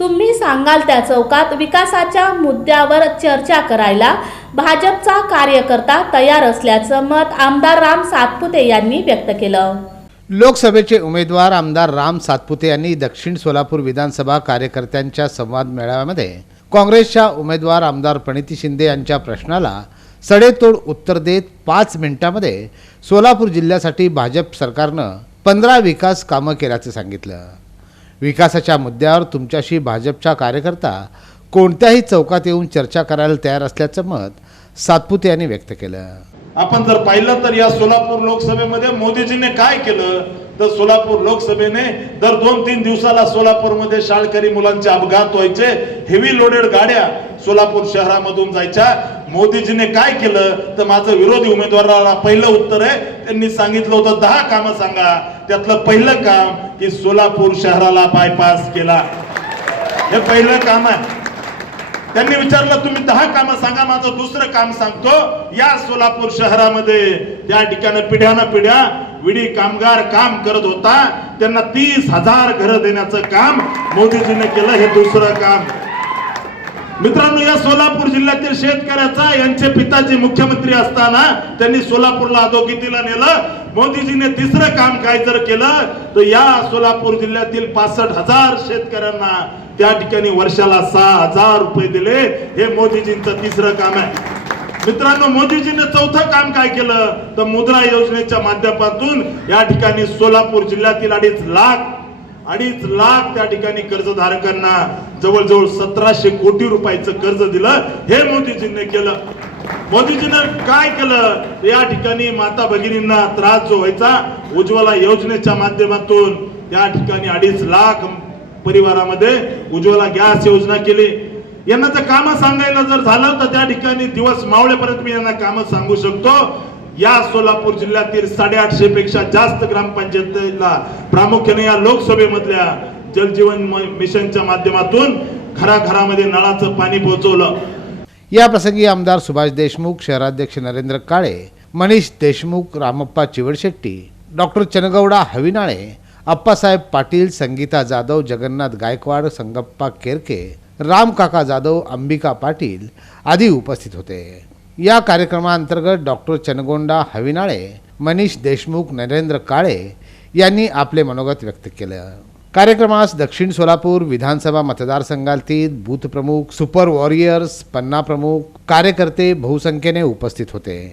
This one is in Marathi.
तुम्ही सांगाल त्या चौकात विकासाच्या मुद्द्यावर चर्चा करायला भाजपचा कार्यकर्ता तयार असल्याचं मत आमदार राम सातपुते यांनी व्यक्त केलं. लोकसभेचे उमेदवार आमदार राम सातपुते यांनी दक्षिण सोलापूर विधानसभा कार्यकर्त्यांच्या संवाद मेळाव्यामध्ये काँग्रेसच्या उमेदवार आमदार प्रणिती शिंदे यांच्या प्रश्नाला सडेतोड उत्तर देत पाच मिनिटांमध्ये सोलापूर जिल्ह्यासाठी भाजप सरकारनं पंधरा विकास कामं केल्याचं सांगितलं. विकासाच्या मुद्द्यावर तुमच्याशी भाजपचा कार्यकर्ता कोणत्याही चौकात येऊन चर्चा करायला तयार असल्याचं मत सातपुते यांनी व्यक्त केलं. आपण जर पाहिलं तर या सोलापूर लोकसभेमध्ये मोदीजीने काय केलं? तर सोलापूर लोकसभेने दर दोन तीन दिवसाला सोलापूरमध्ये शाळकरी मुलांचे अपघात व्हायचे. हेवी लोडेड गाड्या सोलापूर शहरामधून जायच्या. मोदीजीने काय केलं? तर माझं विरोधी उमेदवाराला पहिलं उत्तर आहे. त्यांनी सांगितलं होतं दहा कामं सांगा. त्यातलं पहिलं काम की सोलापूर शहराला बायपास केला. हे पहिलं काम आहे. त्यांनी विचारलं तुम्ही दहा कामं सांगा माझं दुसरं काम सांगतो. या सोलापूर शहरामध्ये त्या ठिकाणी पिढ्यानं पिढ्या विडी कामगार काम करत होता. त्यांना तीस हजार घरं देण्याचं काम मोदीजीने केलं. हे दुसरं काम. मित्रांनो या सोलापूर जिल्ह्यातील शेतकऱ्याचा यांचे पिताजी मुख्यमंत्री असताना त्यांनी सोलापूरला अधोगतीला नेलं. मोदीजीने तिसरं काम काय जर केलं तर या सोलापूर जिल्ह्यातील पासष्ट हजार शेतकऱ्यांना त्या ठिकाणी वर्षाला सहा हजार रुपये दिले. हे मोदीजींचं तिसरं काम आहे. मित्रांनो मोदीजीने चौथं काम काय केलं? तर मुद्रा योजनेच्या माध्यमातून या ठिकाणी सोलापूर जिल्ह्यातील अडीच लाख अडीच लाख त्या ठिकाणी कर्जधारकांना जवळजवळ सतराशे कोटी रुपयाचं कर्ज दिलं. हे मोदीजींनी केलं. मोदीजीनं काय केलं? या ठिकाणी माता भगिनींना त्रास जो व्हायचा उज्ज्वला योजनेच्या माध्यमातून या ठिकाणी अडीच लाख परिवारामध्ये उज्ज्वला गॅस योजना केली. यांना जर कामं सांगायला जर झालं तर त्या ठिकाणी दिवस मावळेपर्यंत मी यांना कामं सांगू शकतो. या सोलापूर जिल्ह्यातील साडेआठशे पेक्षा जास्त ग्रामपंचायतीला प्रामुख्याने या लोकसभेमधल्या जलजीवन मिशनच्या माध्यमातून घराघरामध्ये नळाचं पाणी पोहोचवलं. या प्रसंगी आमदार सुभाष देशमुख शहराध्यक्ष नरेंद्र काळे मनीष देशमुख रामप्पा चिवडशेट्टी डॉक्टर चनगौडा हविनाळे अप्पासाहेब पाटील संगीता जाधव जगन्नाथ गायकवाड संगप्पा केरके राम काका जाधव अंबिका पाटील आदी उपस्थित होते. या कार्यक्रमाअंतर्गत डॉक्टर चनगोंडा हविनाळे मनीष देशमुख नरेंद्र काळे यांनी आपले मनोगत व्यक्त केलं. कार्यक्रमास दक्षिण सोलापूर विधानसभा मतदारसंघातील बूथ प्रमुख सुपर वॉरियर्स पन्ना प्रमुख कार्यकर्ते बहुसंख्येने उपस्थित होते.